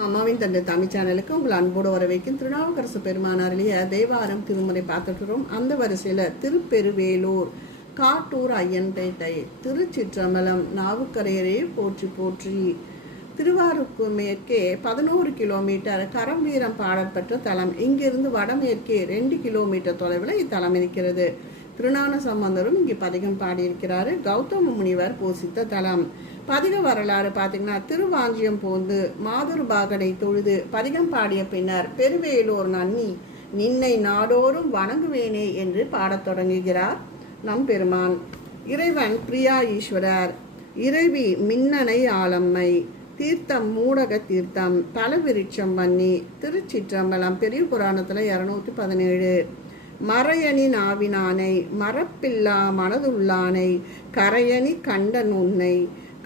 அம்மாவின் தந்தை தமிழ் சேனலுக்கு உங்கள் அன்போடு வரவேற்கும் திருநாவுக்கரசு பெருமானாரிலேயே தேவாரம் திருமுறை பார்த்துட்டுறோம். அந்த வரிசையில் திருப்பெருவேலூர் காட்டூர் ஐயன்பேட்டை திருச்சிற்றம்பலம் நாவுக்கரையரே போற்றி போற்றி. திருவாரூருக்கு மேற்கே 11 கிலோமீட்டர் கரம் வீரம் பாடல் பெற்ற தலம். இங்கிருந்து வடமேற்கே 2 கிலோமீட்டர் தொலைவில் இத்தலம் இருக்கிறது. திருஞான சம்பந்தரும் இங்கே பதிகம் பாடியிருக்கிறாரு. கௌதம முனிவர் பூசித்த தலம். பதிக வரலாறு பார்த்தீங்கன்னா, திருவாஞ்சியம் போந்து மாதுரு பாகனை தொழுது பதிகம் பாடிய பின்னர் பெருவேலூர் நன்னி நின்னை நாடோறும் வணங்குவேனே என்று பாடத் தொடங்குகிறார் நம் பெருமான். இறைவன் பிரியா ஈஸ்வரர், இறைவி மின்னனை ஆலம்மை, தீர்த்தம் மூடக தீர்த்தம், தலவிருட்சம் வன்னி. திருச்சிற்றம்பலம் பெரிய புராணத்தில் 217. மறையணி நாவினானை, மரப்பில்லா மனதுள்ளானை, கரையணி கண்டன் உன்னை,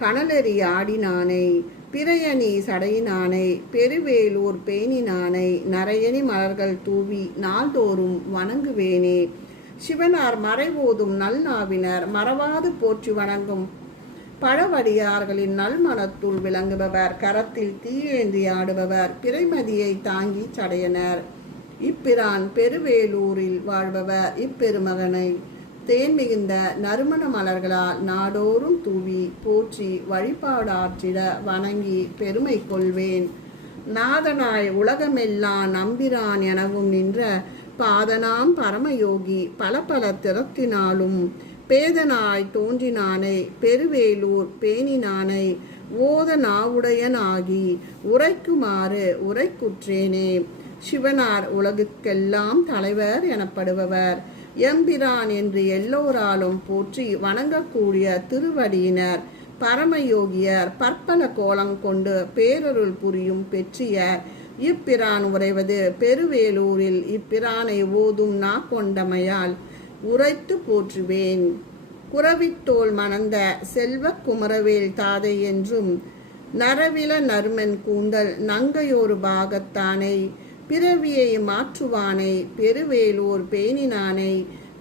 கனலெறி ஆடினானை, பிறையணி சடையினானை, பெருவேலூர் பேணினானை, நரையணி மலர்கள் தூவி நாள்தோறும் வணங்குவேனே. சிவனார் மறைவோதும் நல்நாவினர் மறவாது போற்றி வணங்கும் பழவடியார்களின் நல்மனத்துள் விளங்குபவர், கரத்தில் தீயேந்தி ஆடுபவர், பிறைமதியை தாங்கி சடையனர். இப்பிரான் பெருவேலூரில் வாழ்பவர் இப்பெருமகனை தேன் மிகுந்த நறுமண மலர்களால் நாடோறும் தூவி போற்றி வழிபாடாற்றிட வணங்கி பெருமை கொள்வேன். நாதனாய் உலகமெல்லாம் நம்பிரான் எனவும் நின்ற பாதனாம் பரமயோகி பல பல திறத்தினாலும் பேதனாய் தோன்றினானை, பெருவேலூர் பேணினானை, ஓத நாவுடையனாகி உரைக்குமாறு உரைக்குற்றேனே. சிவனார் உலகுக்கெல்லாம் தலைவர் எனப்படுபவர், எம்பிரான் என்று எல்லோராலும் போற்றி வணங்கக்கூடிய திருவடியினர், பரமயோகியர், பற்பல கோலம் கொண்டு பேரருள் புரியும் பெற்றியர். இப்பிரான் உறைவது பெருவேலூரில் இப்பிரானை ஓதும் நா கொண்டமையால் உரைத்து போற்றுவேன். குறவித்தோல் மணந்த செல்வ குமரவேல் தாதை என்றும் நரவில நறுமன் கூந்தல் நங்கையோரு பாகத்தானை, பிறவியை மாற்றுவானை, பெருவேலூர் பேணினானை,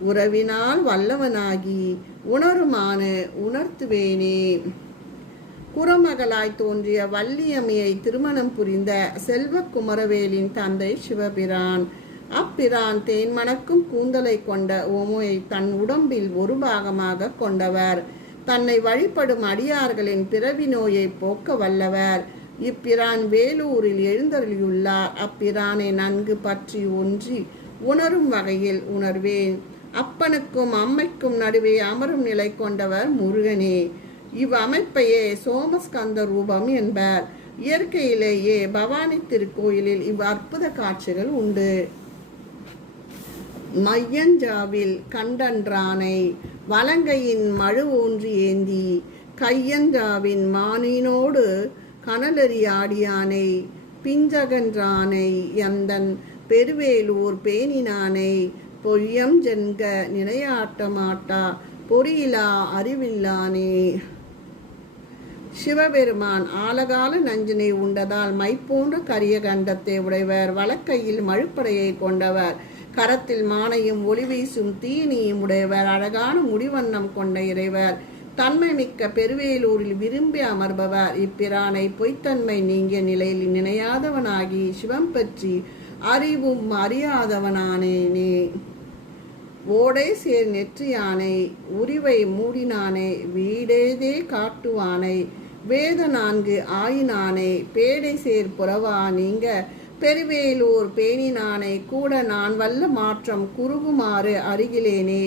உறவினால் வல்லவனாகி உணருமானு உணர்த்துவேனே. குறமகளாய் தோன்றிய வள்ளியம்மையை திருமணம் புரிந்த செல்வ குமரவேலின் தந்தை சிவபிரான். அப்பிரான் தேன்மணக்கும் கூந்தலை கொண்ட ஓமையை தன் உடம்பில் ஒரு பாகமாக கொண்டவர். தன்னை வழிபடும் அடியார்களின் பிறவி நோயை போக்க வல்லவர். இப்பிரான் வேலூரில் எழுந்தருளியுள்ளார். அப்பிரானை நன்கு பற்றி ஒன்றி உணரும் வகையில் உணர்வேன். அப்பனுக்கும் அம்மைக்கும் நடுவே அமரும் நிலை கொண்டவர் முருகனே. இவ்வமைப்பையே சோமஸ்கந்த ரூபம் என்பர். இயற்கையிலேயே பவானி திருக்கோயிலில் இவ் அற்புத காட்சிகள் உண்டு. மையஞ்சாவில் கண்டன்றானை, வலங்கையின் மழு ஊன்றி ஏந்தி, கையஞ்சாவின் மானினோடு கனலெறி ஆடியானை, பிஞ்சகன்றானை, எந்தன் பெருவேலூர் பேணினானை, பொய்யம் ஜென்க நினையாட்டமாட்டா பொறியிலா அறிவில்லானே. சிவபெருமான் ஆலகால நஞ்சினை உண்டதால் மைப்போன்ற கரிய கண்டத்தை உடையவர். வலக்கையில் மழுப்படையை கொண்டவர், கரத்தில் மானையும் ஒளி வீசும் தீனியும் உடையவர். அழகான முடிவண்ணம் கொண்ட இறைவர், தன்மை மிக்க பெருவேலூரில் விரும்பி அமர்பவர். இப்பிரானை பொய்த்தன்மை நீங்கிய நிலையில் நினையாதவனாகி சிவம் பற்றி அறிவும் அறியாதவனானேனே. ஓடை சேர் நெற்றியானை, உரிவை மூடினானை, வீடேதே காட்டுவானை, வேத 4 ஆயினானை, பேடை சேர் புறவா நீங்க பெருவேலூர் பேணினானை, கூட நான் வல்ல மாற்றம் குறுகுமாறு அருகிலேனே.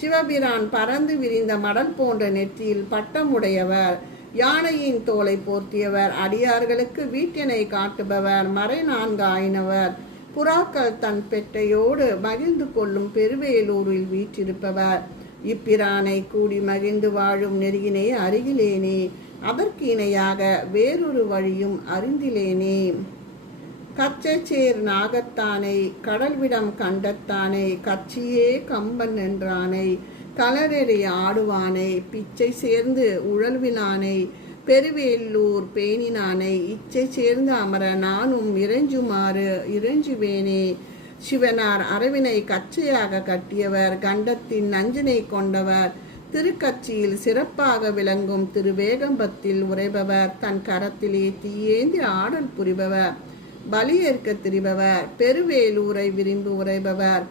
சிவபிரான் பறந்து விரிந்த மடல் போன்ற நெற்றியில் பட்டமுடையவர், யானையின் தோலை போர்த்தியவர், அடியார்களுக்கு வீட்டினை காட்டுபவர், மறை 4 ஆயினவர், புறாக்கள் தன் பெட்டையோடு மகிழ்ந்து கொள்ளும் பெருவேலூரில் வீற்றிருப்பவர். இப்பிரானை கூடி மகிழ்ந்து வாழும் நெருகினை அருகிலேனே. அதற்கு இணையாக வேறொரு வழியும் அறிந்திலேனே. கச்சைச்சேர் நாகத்தானை, கடல்விடம் கண்டத்தானை, கச்சியே கம்பன் என்றானை, கலரெறி ஆடுவானை, பிச்சை சேர்ந்து உழல்வினானை, பெருவேலூர் பேணினானை, இச்சை சேர்ந்து அமர நானும் இறைஞ்சுமாறு இறைஞ்சுவேனே. சிவனார் அரவினை கச்சையாக கட்டியவர், கண்டத்தின் நஞ்சினை கொண்டவர், திருக்கட்சியில் சிறப்பாக விளங்கும் திருவேகம்பத்தில் உரைபவர், தன் கரத்திலே தீயேந்தி ஆடல் புரிபவர், பலியேற்க திரிபவர், பெருவேலூரை விரும்பி உரைபவர்.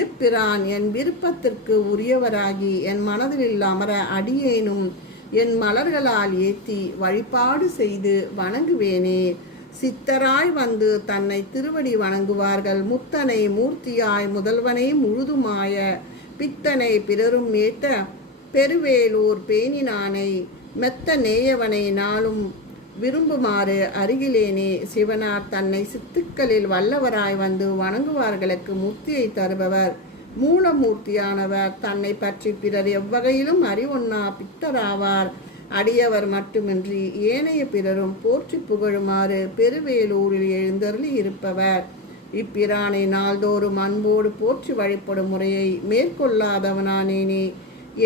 இப்பிரான் என் விருப்பத்திற்கு உரியவராகி என் மனதில் அமர அடியேனும் என் மலர்களால் ஏத்தி வழிபாடு செய்து வணங்குவேனே. சித்தராய் வந்து தன்னை திருவடி வணங்குவார்கள். முத்தனை மூர்த்தியாய் முதல்வனை முழுதுமாய பித்தனை பிறரும் ஏத்த பெருவேலூர் பேணினானை மெத்த நேயவனை நாளும் விரும்புமாறு அருகிலேனே. சிவனார் தன்னை சித்துக்களில் வல்லவராய் வந்து வணங்குவார்களுக்கு முக்தியை தருபவர். மூலமூர்த்தியானவர். தன்னை பற்றி பிறர் எவ்வகையிலும் அறிவொன்னா பித்தராவார். அடியவர் மட்டுமின்றி ஏனைய பிறரும் போற்றி புகழுமாறு பெருவேலூரில் எழுந்தருளி இருப்பவர். இப்பிரானை நாள்தோறும் அன்போடு போற்றி வழிபடும் முறையை மேற்கொள்ளாதவனானேனே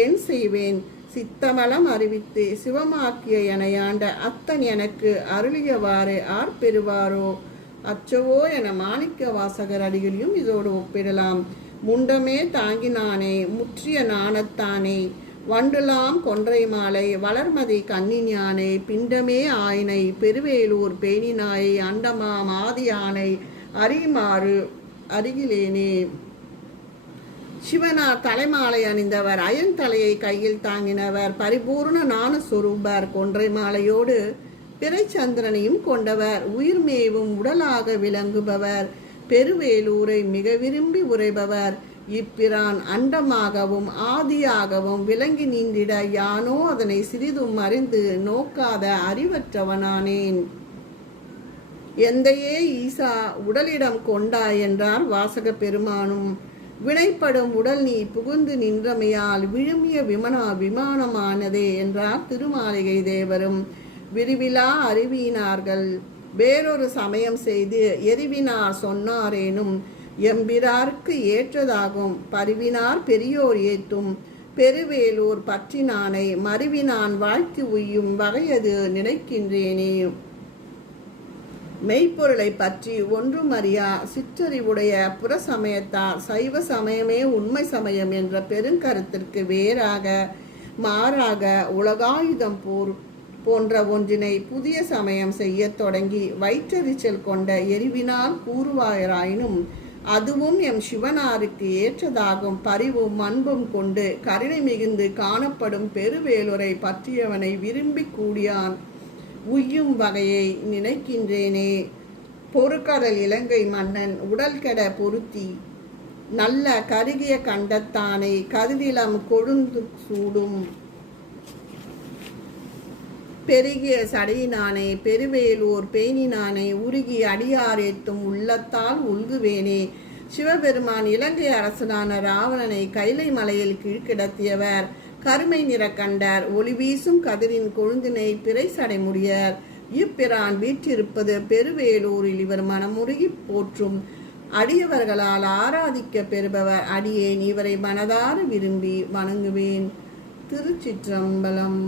என் செய்வேன்? சித்தமலம் அறிவித்து சிவமாக்கிய எனையாண்ட அத்தன் எனக்கு அருளியவாறு ஆர்பெறுவாரோ அச்சவோ என மாணிக்க வாசகர் அடிகளையும் இதோடு ஒப்பிடலாம். முண்டமே தாங்கினானே முற்றிய நாணத்தானே வண்டுலாம் கொன்றை மாலை வளர்மதி கண்ணிஞானை பிண்டமே ஆயினை பெருவேலூர் பேணினாயை அண்டமாம் ஆதியானை அறியுமாறு அருகிலேனே. சிவனார் தலைமாலை அணிந்தவர். அயன் தலையை கையில் தாங்கினவர். பரிபூர்ண ஞான சொரூபர். கொன்றை மாலையோடு பிறைச்சந்திரனையும் கொண்டவர். உயிர்மேவும் உடலாக விளங்குபவர். பெருவேலூரை மிக விரும்பி உரைபவர். இப்பிரான் அண்டமாகவும் ஆதியாகவும் விளங்கி நின்றிட யானோ அதனை சிறிதும் அறிந்து நோக்காத அறிவற்றவனானேன். எந்தையே ஈசா உடலிடம் கொண்டாய் என்றார் வாசக பெருமானும். வினைப்படும் உடல் நீ புகுந்து நின்றமையால் விழுமிய விமானமானதே என்றார் திருமாளிகை தேவரும். விரிவிலா அறிவினார்கள் வேறொரு சமயம் செய்து எரிவினார் சொன்னாரேனும் எம்பிரார்க்கு ஏற்றதாகும் பரிவினார் பெரியோர் ஏத்தும் பெருவேலூர் பற்றினானை மறிவினான் வாழ்த்தி உய்யும் வகையது நினைக்கின்றேனே. மெய்ப்பொருளை பற்றி ஒன்றும் அறியா சிற்றறிவுடைய புற சமயத்தார் சைவ சமயமே உண்மை சமயம் என்ற பெருங்கருத்திற்கு வேறாக மாறாக உலகாயுதம் போன்ற ஒன்றினை புதிய சமயம் செய்ய தொடங்கி வயிற்றறிச்சல் கொண்ட எரிவினால் கூறுவாராயினும் அதுவும் எம் சிவனாருக்கு ஏற்றதாகும் பரிவும் அன்பும் கொண்டு கருணை மிகுந்து காணப்படும் பெருவேலூரை பற்றியவனை விரும்பி கூடியான் உய்யும் வகையை நினைக்கின்றேனே. பொறுக்கடல் இலங்கை மன்னன் உடல் கெட பொருத்தி நல்ல கருகிய கண்டத்தானை கருதிலம் கொழுந்து சூடும் பெருகிய சடையினானை பெருவேலூர் பேணினானை உருகி அடியாரேத்தும் உள்ளத்தால் உள்குவேனே. சிவபெருமான் இலங்கை அரசனான ராவணனை கைலை மலையில் கீழ்கிடத்தியவர். கருமை நிற கண்டார். ஒளி வீசும் கதிரின் கொழுந்தினை பிறை சடைமுடியார். இப்பிரான் வீற்றிருப்பது பெருவேலூரில் இவர் மனமுருகி போற்றும் அடியவர்களால் ஆராதிக்க பெறுபவர். அடியேன் இவரை மனதார விரும்பி வணங்குவேன். திருச்சிற்றம்பலம்.